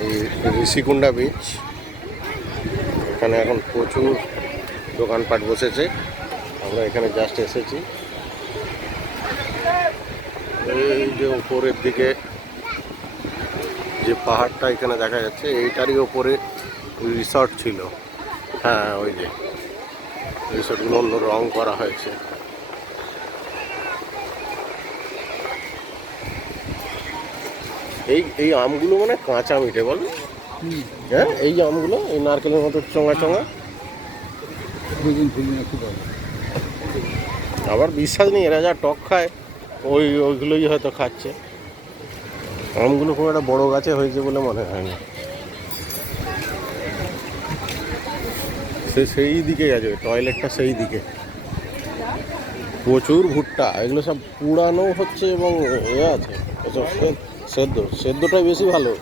এই ঋষিকুণ্ডা বিচ, এখানে এখন প্রচুর দোকানপাট বসেছে। আমরা এখানে জাস্ট এসেছি। এই যে উপরের দিকে যে পাহাড়টা এখানে দেখা যাচ্ছে, এইটারই ওপরে রিসর্ট ছিল। হ্যাঁ, ওই যে রিসর্টগুলো অন্য রং করা হয়েছে। এই আমগুলো মানে কাঁচা মিঠে বল। হ্যাঁ, এই যে আমগুলো এই নারকেলের মতো চোঙা চোঙা। আবার বিশ্বাস নেই, এরা যা টক খায় ওইগুলোই হয়তো খাচ্ছে। আমগুলো খুব একটা বড় গাছে হয়েছে বলে মনে হয় না। সেই দিকে আছে, টয়লেটটা সেই দিকে। প্রচুর ভুট্টা, এগুলো সব পুড়ানো হচ্ছে এবং আছে এসব সেদ্ধটাই বেশি ভালো।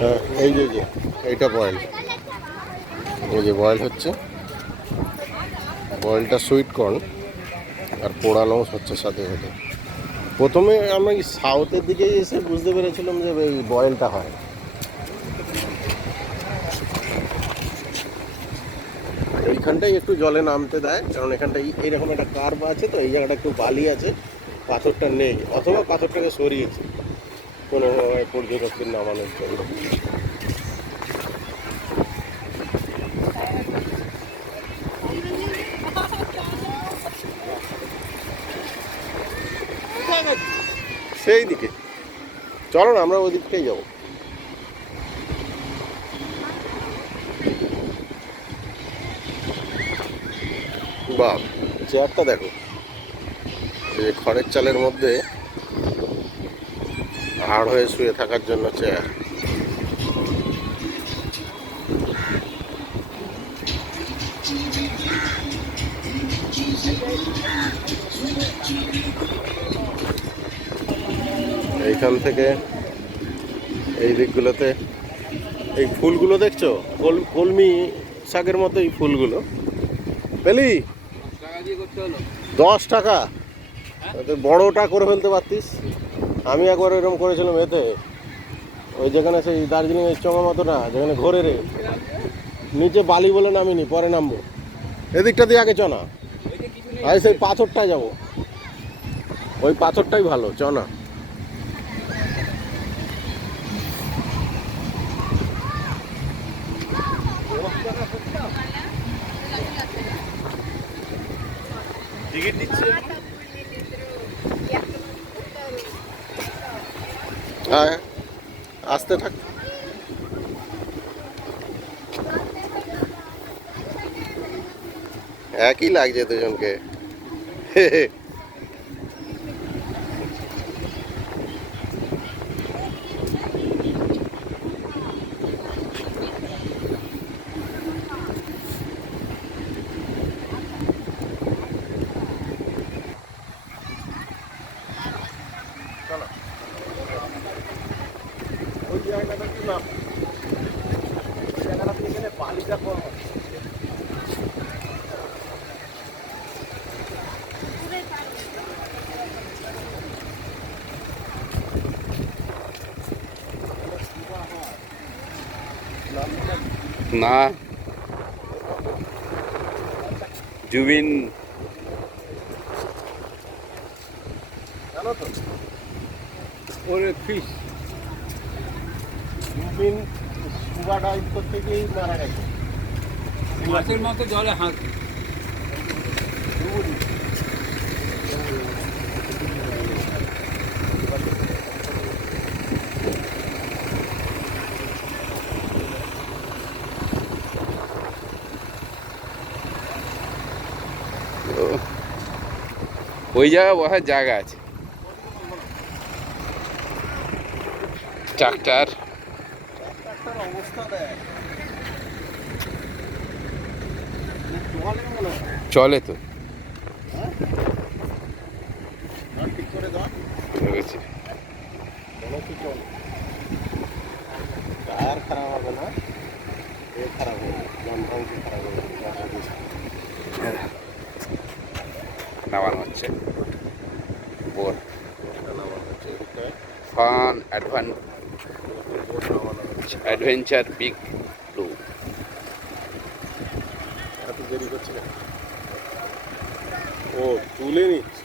হ্যাঁ, এই যে এইটা বয়েল, এই যে বয়েল হচ্ছে, বয়েলটা সুইট কর্ন আর পোড়ানো হচ্ছে সাথে সাথে। প্রথমে আমি সাউথের দিকে এসে বুঝতে পেরেছিলাম যে এই বয়েলটা হয়। এইখানটাই একটু জলে নামতে দেয়, কারণ এখানটায় এইরকম একটা কার্ভ আছে, তো এই জায়গাটা একটু বালি আছে, পাথরটা নেই, অথবা পাথরটাকে সরিয়েছে কোনোভাবে পর্যটকদের নামানোর জন্য। সেই দিকে চলো না, আমরা ওই দিকটাই যাবো। বাহ, চেয়ারটা দেখো, এই খড়ের চালের মধ্যে হাড় হয়ে শুয়ে থাকার জন্য চেয়ার। এইখান থেকে এই দিকগুলোতে এই ফুলগুলো দেখছো, কলমি শাকের মতো এই ফুলগুলো পেলি 10 টাকা। বড়টা করে ফেলতে পারতিস। আমি একবার এরকম করেছিলাম এতে, ওই যেখানে সেই দার্জিলিংয়ের চঙা মতো না, যেখানে ঘোরে রে নিচে বালি বলে নামিনি, পরে নামবো। এদিকটা দিয়ে আগে চনা, আর সেই পাথরটায় যাবো, ওই পাথরটাই ভালো, চনা। টিকিট দিচ্ছে, হ্যাঁ আসতে থাক। একই লাগছে দুজনকে। ওই জায়গাটা কি না, ওই জায়গাটা দিয়ে গেলে বালিটা কম হয়। না জুবিন জানো তো, ওরে ফিশ জুবিন স্কুবা ডাইভ করতে গিয়েই মারা গেছে। মাছের মতো জলে হাঁক। ওই জায়গায় বসার জায়গা আছে, ট্রাক্টর অবস্থা দেয়, জলে মনে হয় চলে তো। ঠিক করে দাও, ভেবেছি মনে কি চলে, টায়ার খারাপ হবে না, এ খারাপ হবে, যন্ত্রাংশ খারাপ হবে। নামানো হচ্ছে বোর নামানো হচ্ছে ফান অ্যাডভান্স বোট নামানো হচ্ছে। Adventure big blue. এত দেরি করছে কেন? ও তুলে নিচ্ছে।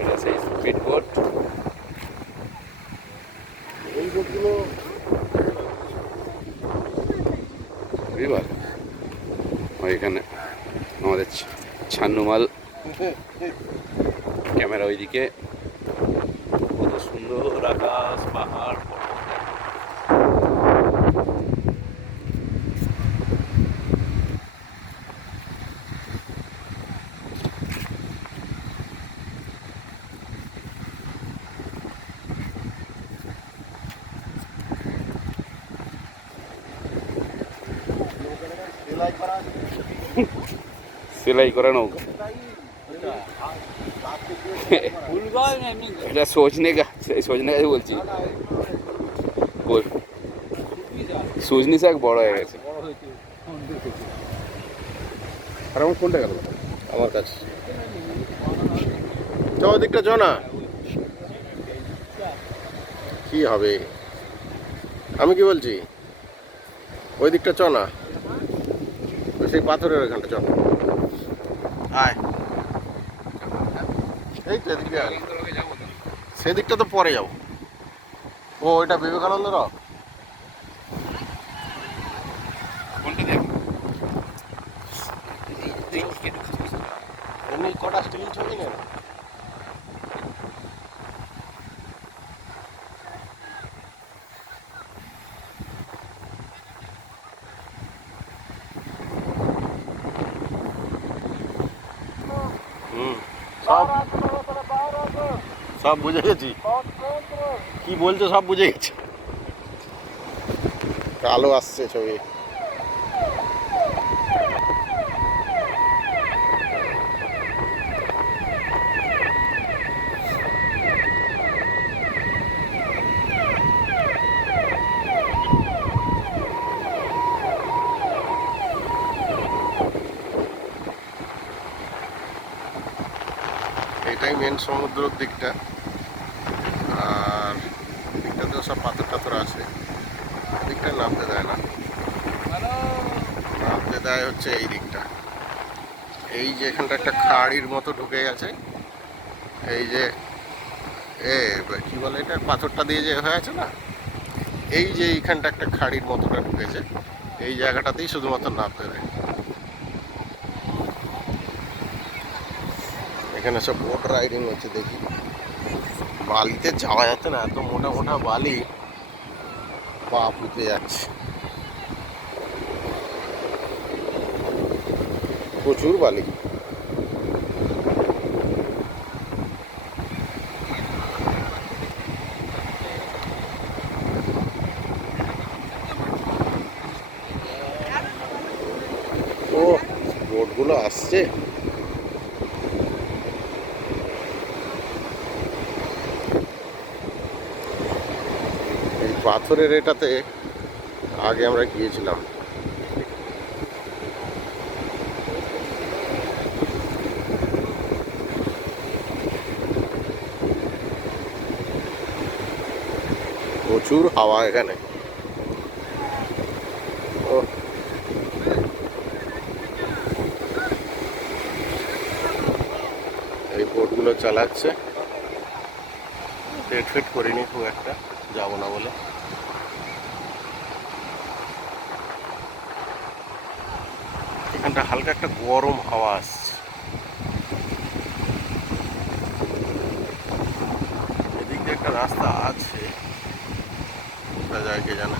এটা সেই স্পিড বোট। এই বোটগুলো বুঝবার ওইখানে আমাদের ছান্নুমাল ক্যামেরা ওইদিকে, কত সুন্দর আকাশ পাহাড় পর্বত। সেলাই করা আছে। সেলাই করা নৌকা। এটা সজনে গাছ, এই সজনে গাছ বলছি, সজনি শাক বড় হয়ে গেছে। আর আমার কোনটা গেল? আমার কাছে। চ ওদিকটা চ না। কি হবে? আমি কি বলছি? ওই দিকটা চ না। সেই পাথরের ওখানটা চ। আয়। এই তো এদিকে আয়। সেদিকটা তো পরে যাবো। ও ওইটা বিবেকানন্দ রক। কোনটা দেখ? এমনি কটা স্টিল ছবি নেন। সব সব বুঝে গেছি, কি বলছো সব বুঝে গেছি। কালো আসছে ছবি। এটাই মেন সমুদ্রের দিকটা, আর দিকটাতেও সব পাথর টাথর আছে। দিকটা নামতে দেয় না, নামতে দেয় হচ্ছে এই দিকটা। এই যে এখানটা একটা খাড়ির মতো ঢুকে গেছে, এই যে কি বলে এটা, পাথরটা দিয়ে যে হয়ে আছে না, এই যে এইখানটা একটা খাড়ির মতোটা ঢুকেছে, এই জায়গাটাতেই শুধুমাত্র নামতে দেয়। এখানে সব বোট রাইডিং হচ্ছে দেখি। বালিতে যাওয়া যাচ্ছে না, এত মোটা মোটা বালি, পা পুঁতে যাচ্ছে। প্রচুর বালি। ও বোটগুলো আসছে। এই পাথরের এটাতে আগে আমরা গিয়েছিলাম। প্রচুর হাওয়া এখানে। ও এই বোটগুলো চালাচ্ছে। পেট ফেট করিনি খুব একটা, যাবো না বলে। এখানটা হালকা একটা গরম হাওয়া আসছে। এদিক দিয়ে একটা রাস্তা আছে, কোথায় যায় কে জানে।